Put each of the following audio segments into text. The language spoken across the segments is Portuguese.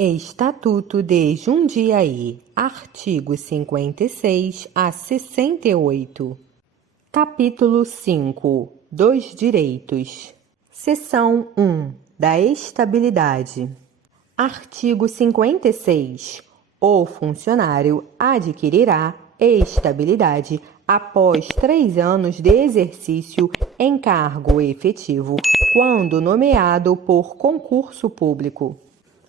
Estatuto de Jundiaí, artigo 56 a 68. Capítulo 5 dos Direitos. Seção 1 da Estabilidade. Artigo 56. O funcionário adquirirá estabilidade após 3 anos de exercício em cargo efetivo, quando nomeado por concurso público.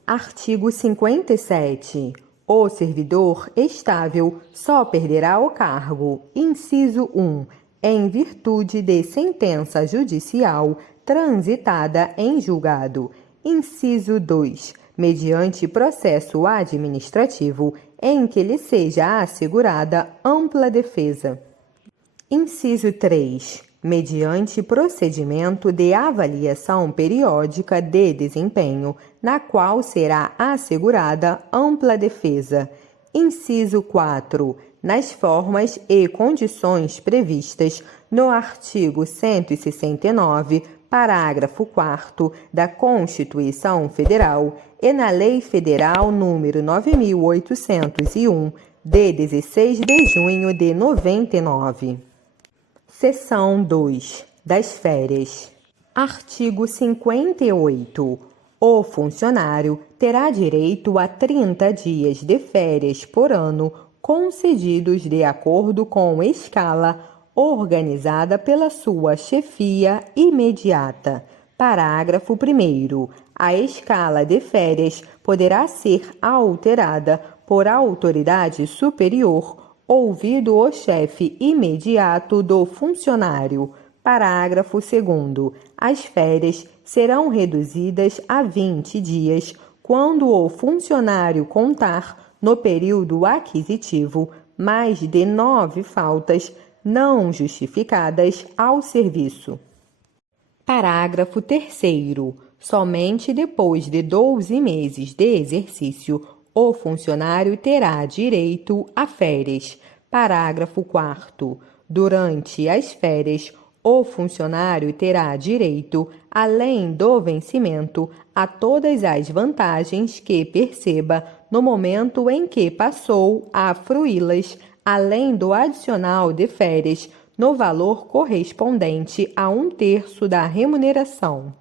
Artigo 57. O servidor estável só perderá o cargo, inciso 1, em virtude de sentença judicial transitada em julgado, inciso 2, mediante processo administrativo em que lhe seja assegurada ampla defesa. Inciso 3. Mediante procedimento de avaliação periódica de desempenho, na qual será assegurada ampla defesa. Inciso 4. Nas formas e condições previstas no artigo 169, parágrafo 4º da Constituição Federal e na Lei Federal nº 9.801, de 16 de junho de 99. Seção 2 das férias. Artigo 58. O funcionário terá direito a 30 dias de férias por ano, concedidos de acordo com escala organizada pela sua chefia imediata. Parágrafo 1º. A escala de férias poderá ser alterada por autoridade superior, ouvido o chefe imediato do funcionário. Parágrafo 2º. As férias serão reduzidas a 20 dias quando o funcionário contar, no período aquisitivo, mais de 9 faltas não justificadas ao serviço. Parágrafo 3º. Somente depois de 12 meses de exercício, o funcionário terá direito a férias. Parágrafo 4º. Durante as férias, o funcionário terá direito, além do vencimento, a todas as vantagens que perceba no momento em que passou a fruí-las, além do adicional de férias, no valor correspondente a 1/3 da remuneração.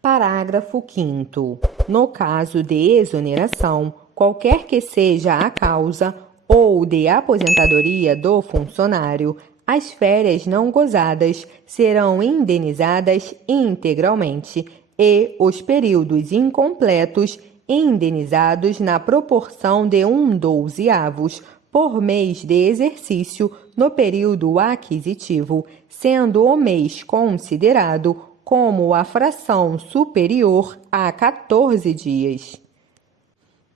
Parágrafo 5º. No caso de exoneração, qualquer que seja a causa, ou de aposentadoria do funcionário, as férias não gozadas serão indenizadas integralmente e os períodos incompletos indenizados na proporção de 1/12 por mês de exercício no período aquisitivo, sendo o mês considerado como a fração superior a 14 dias.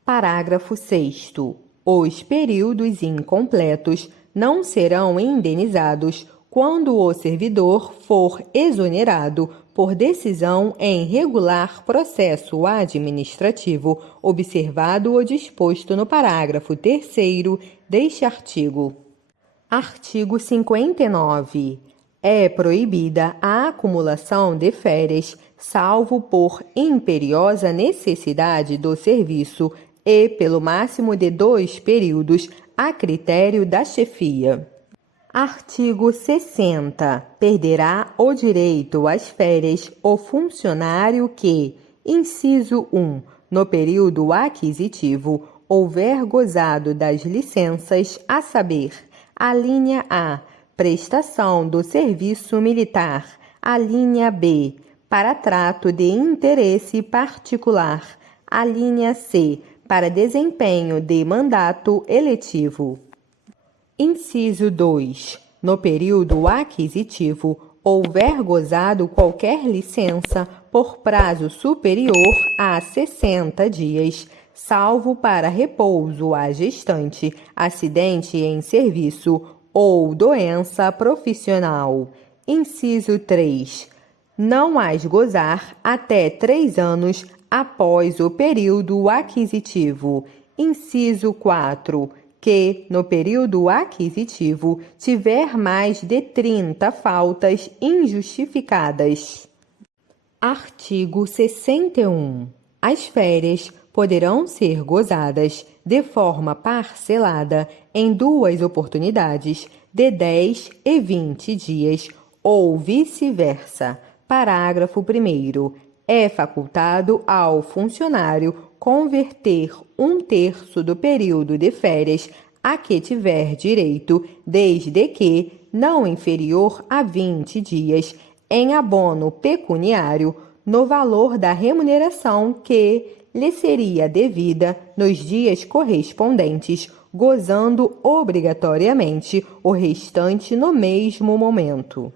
Parágrafo 6º. Os períodos incompletos não serão indenizados quando o servidor for exonerado por decisão em regular processo administrativo, observado o disposto no parágrafo 3º deste artigo. Artigo 59. É proibida a acumulação de férias, salvo por imperiosa necessidade do serviço e pelo máximo de 2 períodos, a critério da chefia. Artigo 60. Perderá o direito às férias o funcionário que, inciso 1, no período aquisitivo, houver gozado das licenças, a saber, a linha A, prestação do serviço militar, a linha B, para trato de interesse particular, a linha C, para desempenho de mandato eletivo. Inciso 2. No período aquisitivo, houver gozado qualquer licença por prazo superior a 60 dias, salvo para repouso à gestante, acidente em serviço ou doença profissional. Inciso 3. Não as gozar até 3 anos após o período aquisitivo. Inciso 4. Que, no período aquisitivo, tiver mais de 30 faltas injustificadas. Artigo 61. As férias poderão ser gozadas de forma parcelada em 2 oportunidades de 10 e 20 dias ou vice-versa. Parágrafo 1º. É facultado ao funcionário converter 1/3 do período de férias a que tiver direito, desde que não inferior a 20 dias, em abono pecuniário, no valor da remuneração que lhe seria devida nos dias correspondentes, gozando obrigatoriamente o restante no mesmo momento.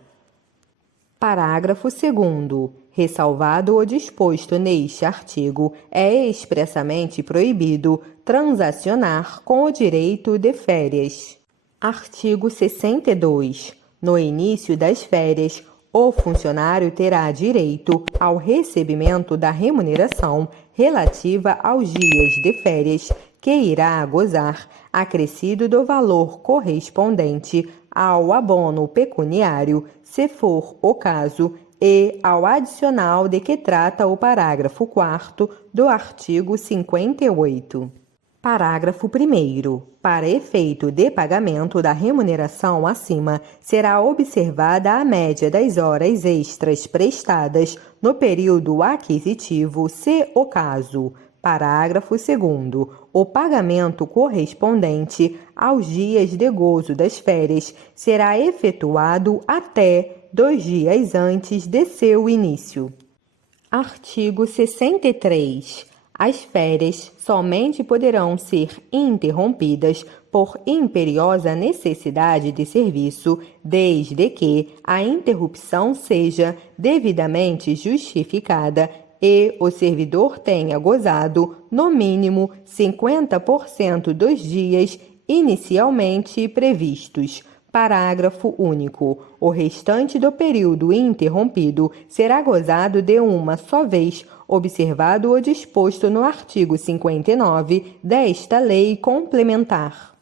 Parágrafo 2º. Ressalvado o disposto neste artigo, é expressamente proibido transacionar com o direito de férias. Artigo 62. No início das férias, o funcionário terá direito ao recebimento da remuneração relativa aos dias de férias que irá gozar, acrescido do valor correspondente ao abono pecuniário, se for o caso, e ao adicional de que trata o parágrafo 4º do artigo 58. Parágrafo 1º. Para efeito de pagamento da remuneração acima, será observada a média das horas extras prestadas no período aquisitivo, se o caso. Parágrafo 2º. O pagamento correspondente aos dias de gozo das férias será efetuado até 2 dias antes de seu início. Artigo 63. As férias somente poderão ser interrompidas por imperiosa necessidade de serviço, desde que a interrupção seja devidamente justificada e o servidor tenha gozado, no mínimo, 50% dos dias inicialmente previstos. Parágrafo único. O restante do período interrompido será gozado de uma só vez, observado o disposto no artigo 59 desta lei complementar.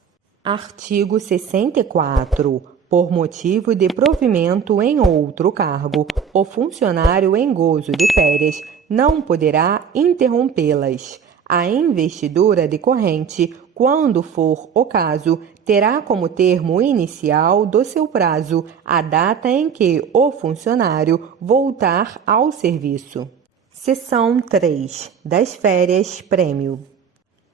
Artigo 64. Por motivo de provimento em outro cargo, o funcionário em gozo de férias não poderá interrompê-las. A investidura decorrente, quando for o caso, terá como termo inicial do seu prazo a data em que o funcionário voltar ao serviço. Seção 3. Das férias prêmio.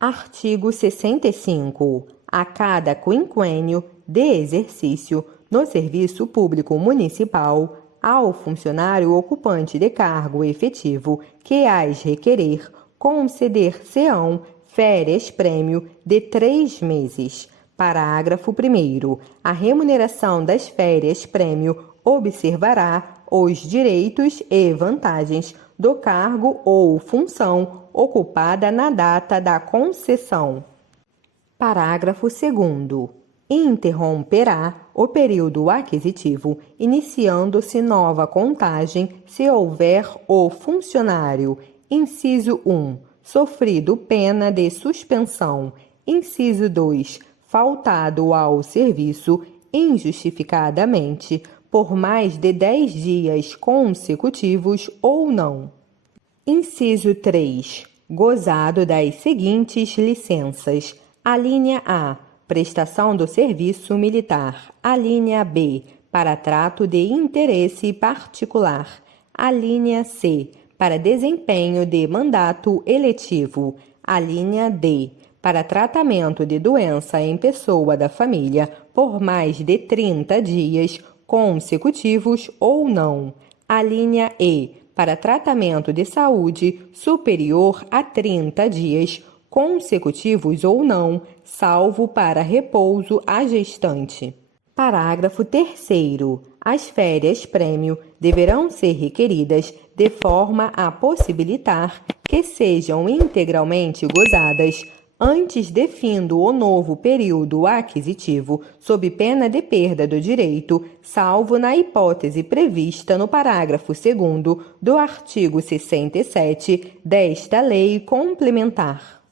Artigo 65. A cada quinquênio de exercício no serviço público municipal, ao funcionário ocupante de cargo efetivo que as requerer, conceder-se-ão férias prêmio de 3 meses. Parágrafo 1º. A remuneração das férias prêmio observará os direitos e vantagens do cargo ou função ocupada na data da concessão. Parágrafo 2º. Interromperá o período aquisitivo, iniciando-se nova contagem se houver o funcionário, inciso 1, sofrido pena de suspensão, inciso 2, faltado ao serviço injustificadamente por mais de 10 dias consecutivos ou não. Inciso 3, gozado das seguintes licenças: alínea A, prestação do serviço militar; alínea B, para trato de interesse particular; alínea C, para desempenho de mandato eletivo; alínea D, para tratamento de doença em pessoa da família por mais de 30 dias consecutivos ou não; alínea E, para tratamento de saúde superior a 30 dias consecutivos ou não, salvo para repouso à gestante. Parágrafo 3º. As férias prêmio deverão ser requeridas de forma a possibilitar que sejam integralmente gozadas antes de findo o novo período aquisitivo, sob pena de perda do direito, salvo na hipótese prevista no parágrafo 2º do artigo 67 desta lei complementar.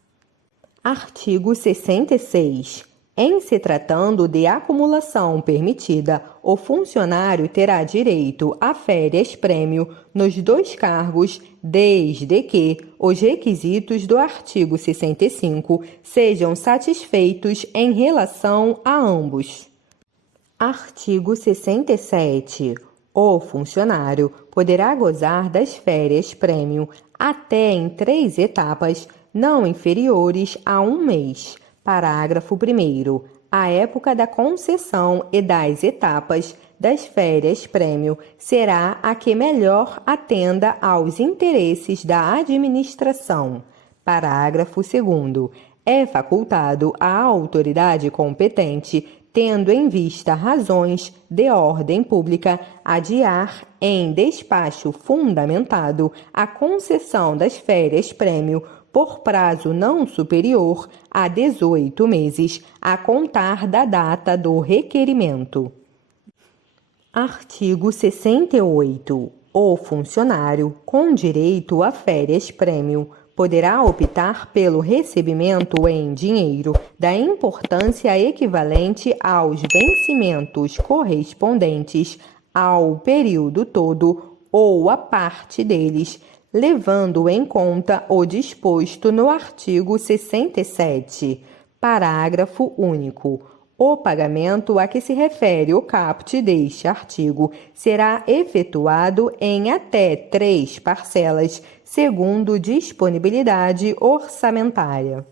Artigo 66. Em se tratando de acumulação permitida, o funcionário terá direito a férias-prêmio nos 2 cargos, desde que os requisitos do artigo 65 sejam satisfeitos em relação a ambos. Artigo 67. O funcionário poderá gozar das férias-prêmio até em 3 etapas, não inferiores a 1 mês. Parágrafo 1º. A época da concessão e das etapas das férias-prêmio será a que melhor atenda aos interesses da administração. Parágrafo 2º. É facultado à autoridade competente, tendo em vista razões de ordem pública, adiar, em despacho fundamentado, a concessão das férias-prêmio por prazo não superior a 18 meses, a contar da data do requerimento. Artigo 68. O funcionário, com direito a férias-prêmio, poderá optar pelo recebimento em dinheiro da importância equivalente aos vencimentos correspondentes ao período todo ou a parte deles, levando em conta o disposto no artigo 67, parágrafo único. O pagamento a que se refere o caput deste artigo será efetuado em até 3 parcelas, segundo disponibilidade orçamentária.